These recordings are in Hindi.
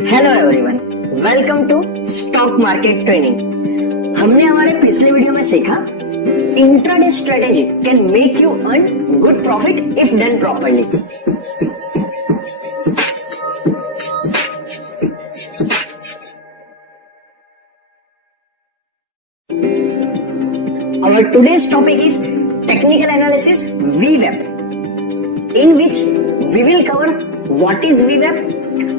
Hello everyone, welcome to stock market training. हमने हमारे पिछले वीडियो में सीखा intraday strategy can make you earn good profit if done properly. Our today's topic is technical analysis VWAP, in which we will cover what is VWAP,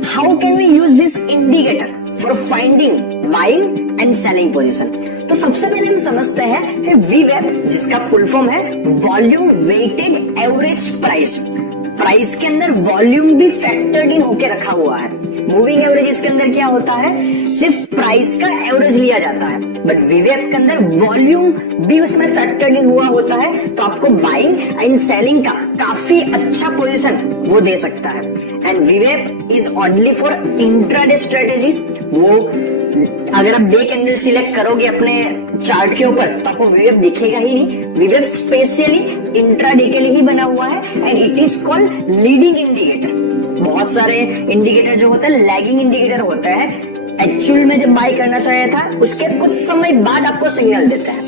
how can we use this indicator for finding buying and selling position। तो सबसे पहले हम समझते हैं कि VWAP, जिसका फुल फॉर्म है volume weighted average price. Price के अंदर वॉल्यूम भी फैक्टर्ड इन होके रखा हुआ है। मूविंग एवरेज इसके अंदर क्या होता है, सिर्फ प्राइस का एवरेज लिया जाता है, बट VWAP के अंदर वॉल्यूम भी उसमें फैक्टर्ड इन हुआ होता है, तो आपको बाइंग एंड सेलिंग का काफी अच्छा पोजीशन वो दे सकता है। And VWAP is only for intraday strategies. वो अगर आप डे कैंडल सिलेक्ट करोगे अपने चार्ट के ऊपर तो आपको VWAP दिखेगा ही नहीं। VWAP स्पेशली इंट्राडे के लिए ही बना हुआ है and it is called leading indicator. बहुत सारे इंडिकेटर जो होता है लैगिंग इंडिकेटर होता है, एक्चुअल में जब बाय करना चाहिए था उसके कुछ समय बाद आपको सिग्नल देता है।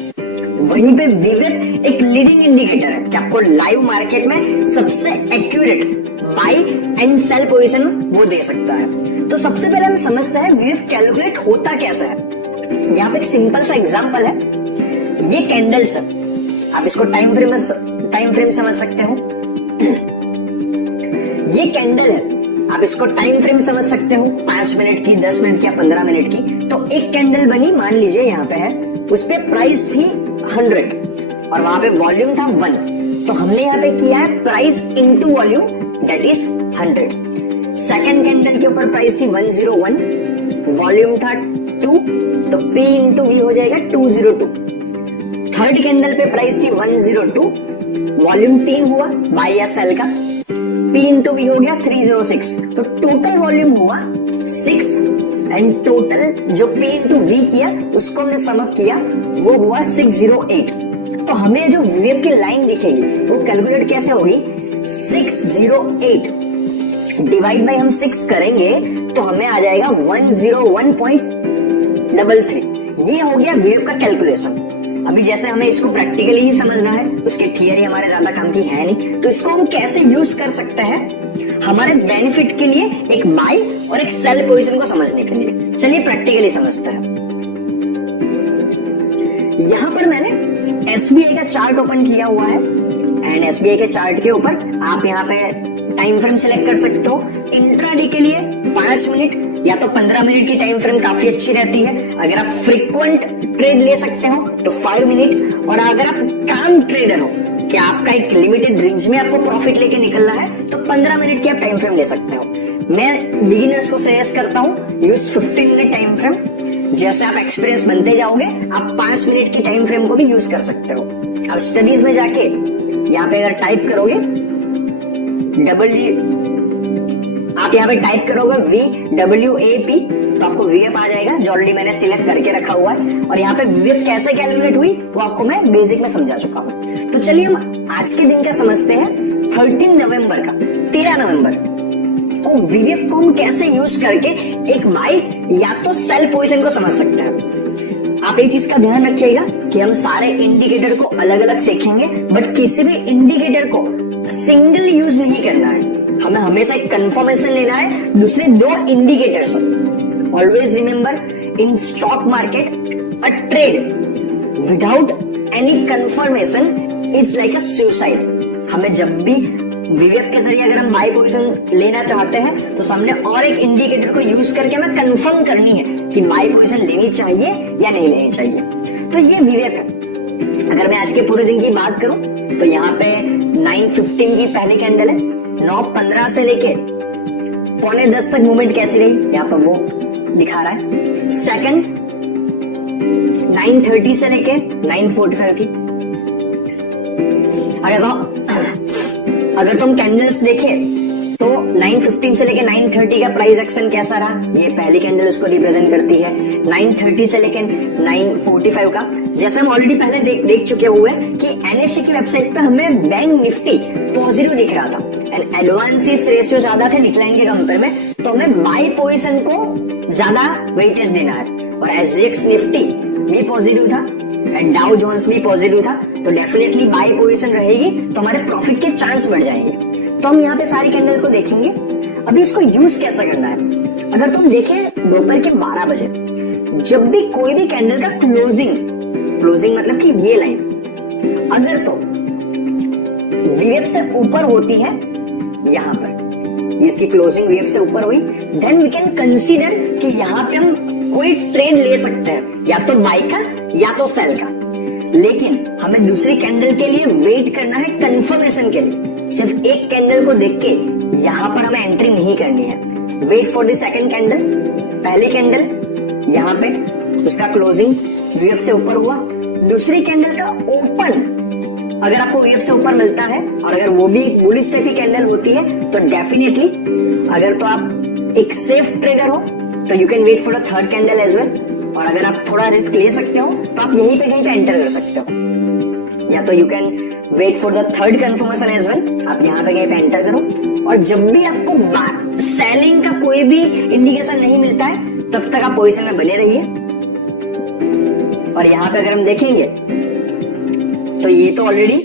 वहीं पे VWAP एक लीडिंग इंडिकेटर है कि आपको लाइव मार्केट में सबसे accurate buy and sell position वो दे सकता है। तो सबसे पहले हम समझते हैं VWAP कैलकुलेट होता कैसे है। यहाँ पे एक सिंपल सा एग्जांपल है, ये कैंडल्स है, आप इसको टाइम फ्रेम समझ सकते हो। ये कैंडल है, आप इसको टाइम फ्रेम समझ सकते हो, 5 मिनट की, 10 मिनट की या 15 मिनट की। तो एक कैंडल बनी, मान लीजिए यहाँ पे है, उस पे प्राइस थी 100 और वहां पे वॉल्यूम था 1। तो हमने यहाँ पे किया है price into volume, that is 100। Second candle के ऊपर प्राइस थी 101, वॉल्यूम था 2, तो P इंटू V हो जाएगा 202। थर्ड कैंडल पे प्राइस थी 102, वॉल्यूम 3 हुआ बाय या सेल का, P इंटू V हो गया 306। तो टोटल वॉल्यूम हुआ 6 एंड टोटल जो P इंटू V किया उसको हमने सम अप किया, वो हुआ 608। तो हमें जो VWAP की लाइन दिखेगी वो कैलकुलेट कैसे होगी, 608 डिवाइड बाय हम 6 करेंगे तो हमें आ जाएगा 101.33। ये हो गया VWAP का कैलकुलेशन। अभी जैसे हमें इसको प्रैक्टिकली ही समझना है, उसकी थियरी हमारे ज्यादा काम की है नहीं, तो इसको हम कैसे यूज कर सकते हैं हमारे बेनिफिट के लिए, एक बाय और एक सेल पोजीशन को समझने के लिए। चलिए प्रैक्टिकली समझते हैं। यहां पर मैंने SBI का चार्ट ओपन किया हुआ है एंड SBI के चार्ट के ऊपर आप यहाँ पे टाइम फ्रेम सिलेक्ट कर सकते हो। इंट्राडे के लिए 5 मिनट या तो 15 मिनट की टाइम फ्रेम काफी अच्छी रहती है। अगर आप फ्रीक्वेंट ट्रेड ले सकते हो तो 5 मिनट, और अगर आप काम ट्रेडर हो कि आपका एक लिमिटेड रेंज में आपको प्रॉफिट लेके निकलना है तो 15 मिनट की आप टाइम फ्रेम ले सकते हो। मैं बिगिनर्स को सजेस्ट करता हूँ यूज 15 मिनट टाइम फ्रेम। जैसे आप एक्सपीरियंस बनते जाओगे आप 5 मिनट की टाइम फ्रेम को भी यूज कर सकते हो। अब स्टडीज में जाके यहाँ पे अगर टाइप करोगे आप यहाँ पे टाइप करोगे VWAP तो आपको VWAP आ जाएगा, जो ऑलरेडी मैंने सिलेक्ट करके रखा हुआ है। और यहाँ पे VWAP कैसे कैलकुलेट हुई वो आपको मैं बेसिक में समझा चुका हूँ। तो चलिए हम आज के दिन का समझते हैं, 13 नवंबर का, 13 नवंबर। तो VWAP को हम कैसे यूज करके एक बाय या तो सेल पोजीशन को समझ सकते हैं। आप एक चीज का ध्यान रखिएगा कि हम सारे इंडिकेटर को अलग अलग सीखेंगे, बट किसी भी इंडिकेटर को सिंगल यूज नहीं करना है। हमें हमेशा एक कंफर्मेशन लेना है दूसरे 2 इंडिकेटर से। Always remember, in stock market a trade without any confirmation is like a suicide. हमें जब भी VWAP के जरिए अगर हम बाय पोजीशन लेना चाहते हैं तो सामने और एक इंडिकेटर को यूज करके हमें कंफर्म करनी है कि बाय पोजीशन लेनी चाहिए या नहीं लेनी चाहिए। तो ये VWAP है। अगर मैं आज के पूरे दिन की बात करूं तो यहाँ पे 9:15 की पहली कैंडल है, 9:15 से लेके 9:45 तक मूवमेंट कैसी रही यहाँ पर वो दिखा रहा है। सेकंड 9:30 से लेके 9:45 की। अगर तुम कैंडल्स देखे तो 9:15 से लेके 9:30 का प्राइस एक्शन कैसा रहा, ये पहली कैंडल उसको रिप्रेजेंट करती है। 9:30 से लेके 9:45 का, जैसे हम ऑलरेडी पहले देख चुके हुए हैं कि NSE की वेबसाइट पे हमें बैंक निफ्टी पॉजिटिव दिख रहा था एंड एडवांसेस रेशियो ज्यादा थे डिक्लाइन के कंपेयर में, तो हमें बाई पोजीशन को ज्यादा वेटेज देना है। और एसजीएक्स निफ्टी भी पॉजिटिव था एंड डाउ जोन्स भी पॉजिटिव था, तो डेफिनेटली बाई पोजीशन रहेगी तो हमारे प्रॉफिट के चांस बढ़ जाएंगे। तो हम यहाँ पे सारी कैंडल को देखेंगे। अभी इसको यूज कैसे करना है, अगर तुम देखें दोपहर के 12 बजे जब भी कोई भी कैंडल का क्लोजिंग मतलब कि ये लाइन अगर तो वीएफ से ऊपर होती है, यहाँ पर इसकी क्लोजिंग वीएफ से ऊपर हुई, देन वी कैन कंसीडर कि यहाँ पे हम कोई ट्रेड ले सकते हैं, या तो बाई का या तो सेल का। लेकिन हमें दूसरी कैंडल के लिए वेट करना है कंफर्मेशन के लिए। सिर्फ एक कैंडल को देख के यहाँ पर हमें एंट्री नहीं करनी है। Wait for the second candle. पहली कैंडल यहाँ पे उसका क्लोजिंग वीएफ से ऊपर हुआ, दूसरी कैंडल का ओपन अगर आपको वीएफ से ऊपर मिलता है और अगर वो भी बुलिश टाइप की कैंडल होती है तो डेफिनेटली अगर तो आप एक सेफ ट्रेडर हो तो you can wait for the third candle as well. और अगर आप थोड़ा रिस्क ले सकते हो तो आप यहीं पे कहीं पे एंटर कर सकते हो, या तो you can wait for the third confirmation as well. आप यहाँ पे कहीं पे एंटर करो और जब भी आपको सेलिंग का कोई भी इंडिकेशन नहीं मिलता है तब तक आप पोजीशन में बने रहिए। और यहाँ पे अगर हम देखेंगे तो ये तो ऑलरेडी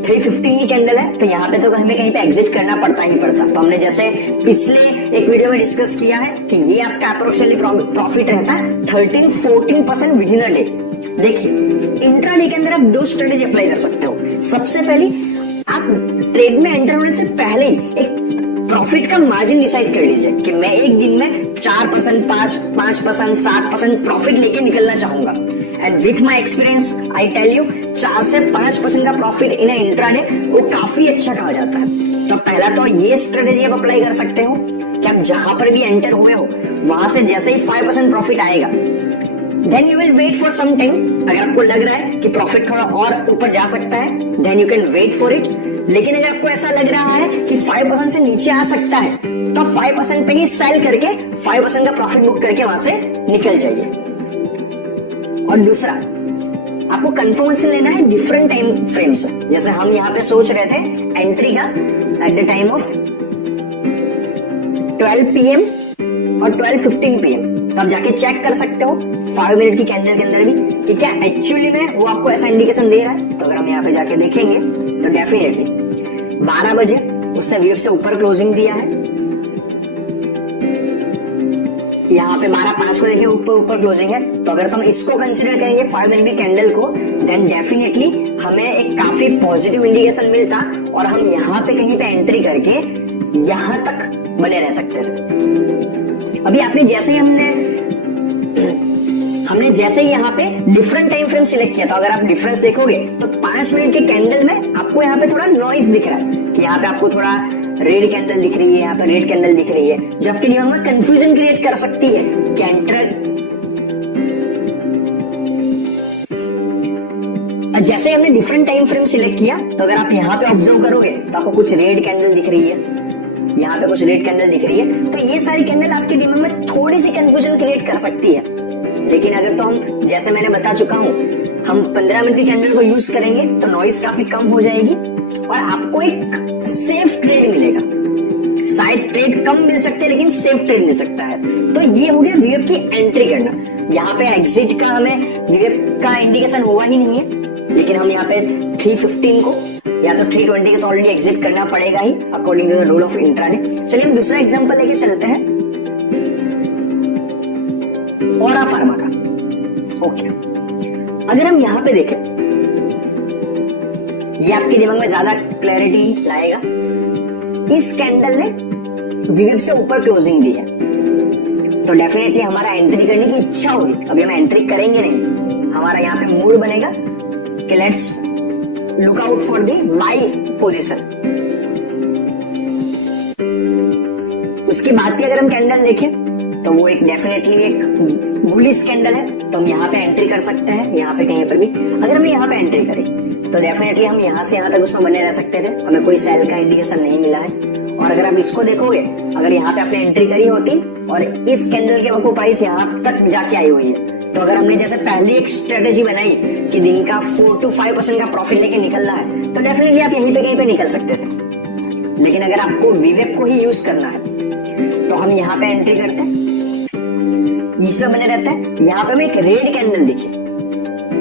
315 की कैंडल है, तो यहाँ पे तो हमें कहीं पे एग्जिट करना पड़ता ही पड़ता। तो हमने जैसे पिछले एक वीडियो में डिस्कस किया है कि ये आपका अप्रोक्सीमेटली प्रॉफिट रहता है 13-14% विद इन अ डे। देखिए इंट्राडे के अंदर आप दो स्ट्रेटेजी अप्लाई कर सकते हो। सबसे पहले आप ट्रेड में एंटर होने से पहले एक प्रॉफिट का मार्जिन डिसाइड कर लीजिए कि मैं एक दिन में 4%, 5%, 7% प्रॉफिट लेके निकलना चाहूंगा। And with my experience I tell you 4 से 5% का प्रॉफिट इन इंट्राडे वो काफी अच्छा कहा जाता है। तो पहला तो ये स्ट्रेटेजी आप अप्लाई कर सकते हो कि आप जहां पर भी एंटर हुए हो वहां से जैसे ही 5% प्रॉफिट आएगा then you will wait for some time. अगर आपको लग रहा है कि प्रॉफिट थोड़ा और ऊपर जा सकता है then you can wait for it. लेकिन अगर आपको ऐसा लग रहा है कि 5% से नीचे आ सकता है तो 5% पे ही सेल करके 5% का प्रॉफिट बुक करके वहां से निकल जाइए। और दूसरा आपको कंफर्मेशन लेना है डिफरेंट टाइम फ्रेम से। जैसे हम यहाँ पे सोच रहे थे एंट्री का at the time of 12 PM और 12:15 PM, तो आप जाके चेक कर सकते हो 5 मिनट की कैंडल के अंदर भी कि क्या एक्चुअली में वो आपको ऐसा इंडिकेशन दे रहा है। तो अगर हम यहाँ पे जाके देखेंगे तो डेफिनेटली 12 बजे उसने वीएफ से ऊपर क्लोजिंग दिया है। यहाँ पे 12:05 को देखिए ऊपर क्लोजिंग है। तो अगर हम इसको कंसीडर करेंगे 5 मिनट की कैंडल को देन डेफिनेटली हमें एक काफी पॉजिटिव इंडिकेशन मिलता और हम यहाँ पे कहीं पे एंट्री करके यहाँ तक बने रह सकते थे। अभी आपने जैसे ही हमने जैसे ही यहाँ पे डिफरेंट टाइम फ्रेम सिलेक्ट किया, तो अगर आप डिफरेंस देखोगे तो 5 मिनट के कैंडल में आपको यहाँ पे थोड़ा नॉइज दिख रहा है कि यहाँ पे आपको थोड़ा रेड कैंडल दिख रही है, यहाँ पे रेड कैंडल दिख रही है, जो आपके दिमाग में कंफ्यूजन क्रिएट कर सकती है कि जैसे हमने डिफरेंट टाइम फ्रेम सिलेक्ट किया तो अगर आप यहाँ पे ऑब्जर्व करोगे तो आपको कुछ रेड कैंडल दिख रही है, यहाँ पे कुछ रेड कैंडल दिख रही है। तो ये सारी कैंडल आपके दिमाग में थोड़ी सी कंफ्यूजन क्रिएट कर सकती है। लेकिन अगर तो हम जैसे मैंने बता चुका हूँ हम 15 मिनट की कैंडल को यूज करेंगे तो नॉइज काफी कम हो जाएगी और आपको एक सेफ ट्रेड मिलेगा। शायद ट्रेड कम मिल सकते हैं लेकिन सेफ ट्रेड मिल सकता है। तो ये हो गया वीएफ की एंट्री करना। यहाँ पे एग्जिट का हमें वीएफ का इंडिकेशन हुआ ही नहीं है, लेकिन हम यहाँ पे 315 को या तो 320 को तो ऑलरेडी एग्जिट करना पड़ेगा ही according to the rule of intraday. चलिए हम दूसरा एग्जांपल लेके चलते हैं औरा फार्मा का। ओके, अगर हम यहाँ पे देखें ये आपके दिमाग में ज्यादा क्लैरिटी लाएगा। इस कैंडल ने वीएफ से ऊपर क्लोजिंग दी है तो डेफिनेटली हमारा एंट्री करने की इच्छा होगी। अभी हम एंट्री करेंगे नहीं, हमारा यहाँ पे मूड बनेगा कि let's look out for the buy position. उसके बाद की अगर हम कैंडल देखें तो वो एक डेफिनेटली एक बुलिश कैंडल है, तो हम यहाँ पे एंट्री कर सकते हैं। यहाँ पे कहीं पर भी अगर हमने यहाँ पे एंट्री करी तो डेफिनेटली हम यहाँ से यहाँ तक उसमें बने रह सकते थे, हमें कोई सेल का इंडिकेशन नहीं मिला है। और अगर आप इसको देखोगे, अगर यहाँ पे आपने एंट्री करी होती और इस कैंडल के वक्त प्राइस यहाँ तक जाके आई हुई है, तो अगर हमने जैसे पहली एक स्ट्रेटेजी बनाई कि दिन का 4 to 5% का प्रॉफिट लेके निकलना है, तो डेफिनेटली आप यहीं पे कहीं पे निकल सकते थे। लेकिन अगर आपको वीवेक को ही यूज करना है तो हम यहाँ पे एंट्री करते हैं, इसमें बने रहता है। यहाँ पे हमें एक रेड कैंडल दिखी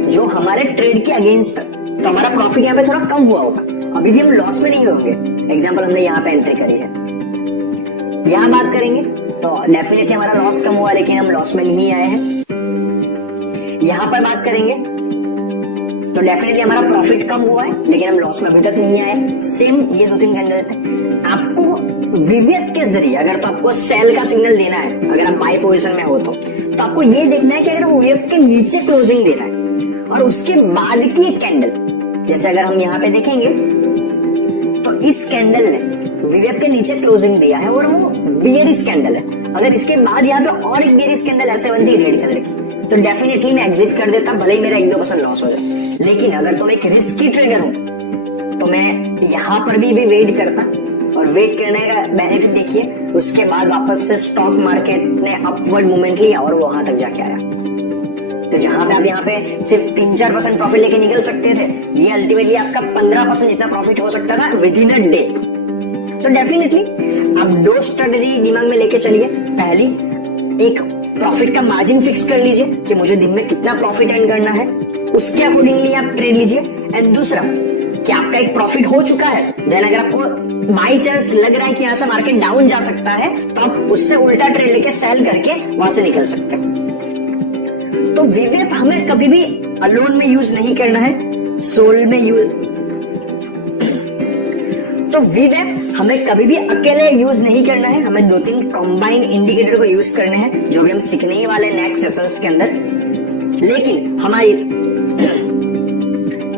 जो हमारे ट्रेड के अगेंस्ट, तो हमारा प्रॉफिट यहाँ पे थोड़ा कम हुआ होगा, अभी भी हम लॉस में नहीं होंगे। एग्जाम्पल हमने यहाँ पे एंट्री करी है, यहाँ बात करेंगे तो डेफिनेटली हमारा लॉस कम हुआ, लेकिन हम लॉस में नहीं आए हैं। यहाँ पर बात करेंगे तो डेफिनेटली हमारा प्रॉफिट कम हुआ है, लेकिन हम लॉस में अभी तक नहीं आए। सेम ये 2-3 कैंडल थे। आपको विवेक के जरिए अगर तो आपको सेल का सिग्नल देना है, अगर आप बाय पोजीशन में हो तो आपको ये देखना है कि अगर वो विवेक के नीचे क्लोजिंग दे रहा है और उसके बाद की एक कैंडल, जैसे अगर हम यहाँ पे देखेंगे तो इस कैंडल ने विवेक के नीचे क्लोजिंग दिया है और वो बियरिश कैंडल है। अगर इसके बाद यहाँ पे और एक बियरिश कैंडल ऐसे बनती है रेड कलर की, तो डेफिनेटली मैं एग्जिट कर देता, भले ही मेरा 1-2% लॉस हो जाए। लेकिन अगर तुम एक रिस्की ट्रेडर हो तो मैं यहाँ पर भी वेट करता, और वेट करने का बेनिफिट देखिए, उसके बाद वापस से स्टॉक मार्केट ने अपवर्ड मूवमेंट लिया और वहां तक जाके आया। तो जहां पे आप यहाँ पे सिर्फ 3-4% प्रॉफिट लेके निकल सकते थे, ये अल्टीमेटली आपका 15% जितना प्रॉफिट हो सकता था विद इन अ डे। तो डेफिनेटली आप 2 स्ट्रेटेजी दिमाग में लेके चलिए। पहली, एक प्रॉफिट का मार्जिन फिक्स कर लीजिए कि मुझे दिन में कितना प्रॉफिट अर्न करना है, उसके अकॉर्डिंगली आप ट्रेड लीजिए। एंड दूसरा कि आपका एक प्रॉफिट हो चुका है, देन अगर आपको बाई चांस लग रहा है कि यहाँ से मार्केट डाउन जा सकता है, तो आप उससे उल्टा ट्रेड लेके सेल करके वहां से निकल सकते हैं। तो विवेक हमें कभी भी अलोन में यूज नहीं करना है, सोल में यूज, तो विवेक हमें कभी भी अकेले यूज नहीं करना है, हमें 2-3 कॉम्बाइन इंडिकेटर को यूज करने हैं, जो भी हम सीखने ही वाले नेक्स्ट सेशंस के अंदर।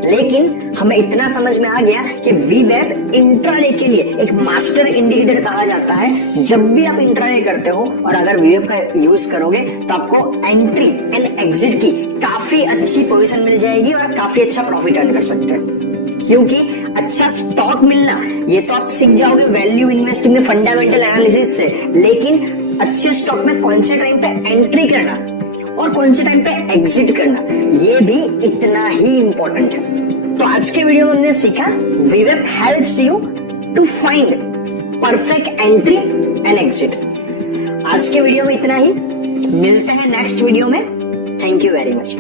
लेकिन हमें इतना समझ में आ गया कि वीवेप इंट्राडे के लिए एक मास्टर इंडिकेटर कहा जाता है। जब भी आप इंट्राडे करते हो और अगर वीवेप का यूज करोगे तो आपको एंट्री एंड एग्जिट की काफी अच्छी पोजीशन मिल जाएगी और काफी अच्छा प्रॉफिट अर्न कर सकते हैं। क्योंकि अच्छा स्टॉक मिलना ये तो आप सीख जाओगे वैल्यू इन्वेस्टिंग में, फंडामेंटल एनालिसिस से, लेकिन अच्छे स्टॉक में कौन से टाइम पे एंट्री करना और कौन से टाइम पे एग्जिट करना, ये भी इतना ही इंपॉर्टेंट है। तो आज के वीडियो में हमने सीखा वीवेप helps you to find perfect entry and exit. आज के वीडियो में इतना ही, मिलते हैं नेक्स्ट वीडियो में। Thank you very much.